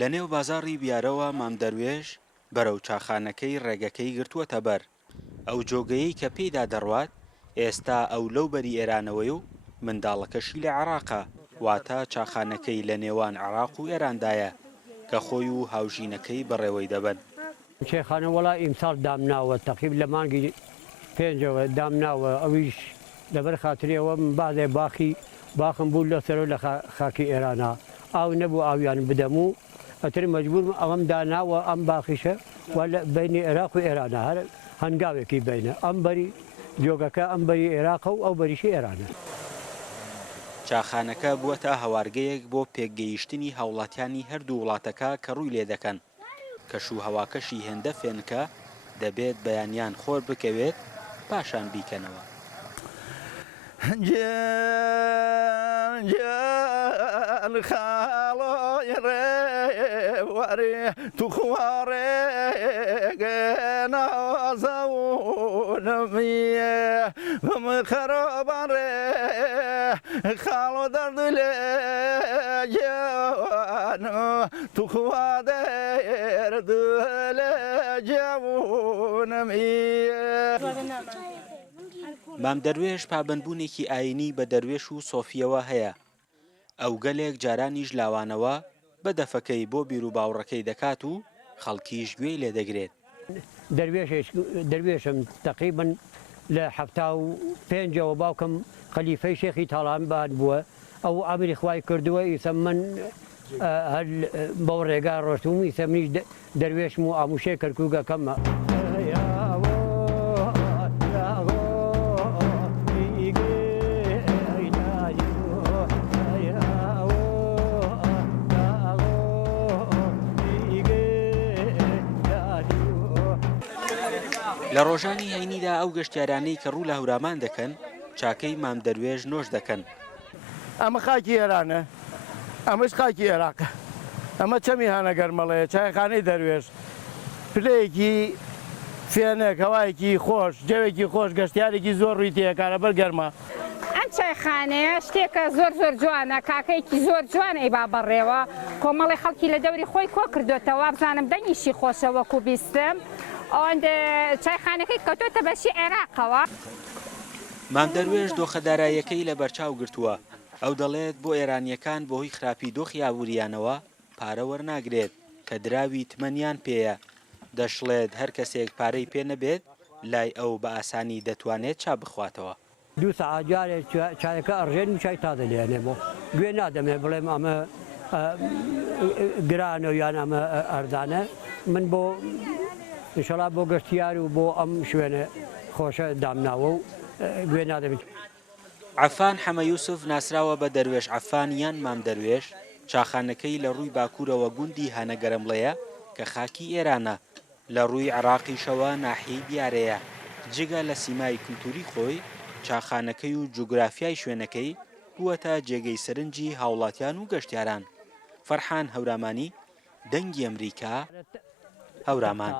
لە نێو بازاڕی بیارەوە مامدەروێژ بەرەو چاخانەکەی ڕێگەکەی گرتووەتە بەر. ئەو جۆگەیەی کە پێیدا دەڕوات ئێستا ئەو لەوبەری ئێرانەوەی و منداڵەکەشی لە عێراقە، واتە چاخانەکەی لە نێوان عێراق و ئێراندایە کە خۆی و هاوژینەکەی بەڕێوەی دەبن. شێخانە وەڵا ئیمساڵ دامناوە تەقریب لە مانگی پێنجەوە دامناوە، ئەویش لەبەر خاترەوە بادێ باخم بوو لە سەرۆ لە خاکی ئێرانە ئاو نەبوو ئاویان بدەم و ئەتر مەجبور ئەوەم داناوە ئەم باخیشە بینی عێراق و ئێرانە هەر هەنگاوێکی بینە ئەم بەری جۆگەکە ئەم بەری عێراقە و ئەو بەریشی ئێرانە. چاخانەکە بووەتە هەوارگەیەک بۆ پێکگەیشتنی هاوڵاتیانی هەردوو وڵاتەکە کە ڕووی لێ دەکەن. کەشوهەواکەشی هێندە فێنکە دەبێت بەیانیان خۆر بکەوێت پاشان بیکەنەوە. جان خاڵۆی ڕێوەری توخوارێگەنازەونمیە بم خەرۆبانڕێ خاڵۆ دەرد لێ جوان توخوا دەرد لێ جوونمیە. مامدەروێژ پابەندبوونێکی ئاینی بە دەروێش و سۆفیەوە هەیە. ئەو گەلێک جارانیش لاوانەوە بە دەفەکەی بۆ بیر و باوڕەکەی دەکات و خەڵکیش گوێی لێ دەگرێت. دەروێشم تقریبن لە 75ەوە باوکم خەلیفەی شێخی تاڵانبان بووە، ئەو ئامری خوای کردووە ئیسە من هەر بەو ڕێگا ڕۆشتوم ئیسە منیش دەروێشم و ئاموشێ کەرکووگەکەمە. لە ڕۆژانی هەینیدا ئەو گەشتیارانەی کە ڕوو لە هەورامان دەکەن چاکەی مامدەروێژ نۆش دەکەن. ئەمە خاکی ئێرانە، ئەمەش خاکی عێراقە، ئەمە چەمی هانە گەرمەڵەیە چایخانەی دەروێش پلەیەکی فێنێک هەوایەکی خۆش جەوێکی خۆش گەشتیارێکی زۆر ڕووی تێکارە بەر گەرمە. ئەم چایخانەیە شتێکە زۆر جوانە، کاکەیەکی زۆر جوانەی با بەڕێوە کۆمەڵی خەڵکی لە دەوری خۆی کۆ کردوێتەوە بزانم دەنگیشی خۆشە وەکو بیستم ئەوەندە چایخانەکەی کەوتۆتە بەشی عێراقەوە. مامدەروێژ دۆخەداراییەکەی لە بەرچاو گرتووە. ئەو دەڵێت بۆ ئێرانیەکان بەهۆی خراپی دۆخی ئابووریانەوە پارە وەرناگرێت کە دراوی تمەنیان پێیە. دەشڵێت هەر کەسێک پارەی پێ نەبێت لای ئەو بە ئاسانی دەتوانێت چا بخواتەوە. دوو سەعات جارێک چایەکە ئەڕژێن و چای تا دەلێنێ بۆ گوێ نادەمێ بڵێم ئەمە گرانە یان ئەمە ئەردانە. من بۆ ئینشەڵا بۆ گەشتیار و بۆ ئەم شوێنە خۆشە دامناوە و گوێ نادەبێت. عەفان حەمە یوسف ناسراوە بە دەروێش عەفان یان مامدەروێش چاخانەکەی لە ڕووی باکوورەوە گوندی هەنەگەرەمڵەیە کە خاکی ئێرانە لە ڕووی عێراقیشەوە ناحیەی دیارەیە. جگە لە سیمای کولتوری خۆی چاخانەکەی و جوگرافیای شوێنەکەی بووەتە جێگەی سەرنجی هاوڵاتیان و گەشتیاران. فەرحان هەورامانی، دەنگی ئەمریکا، هەورامان.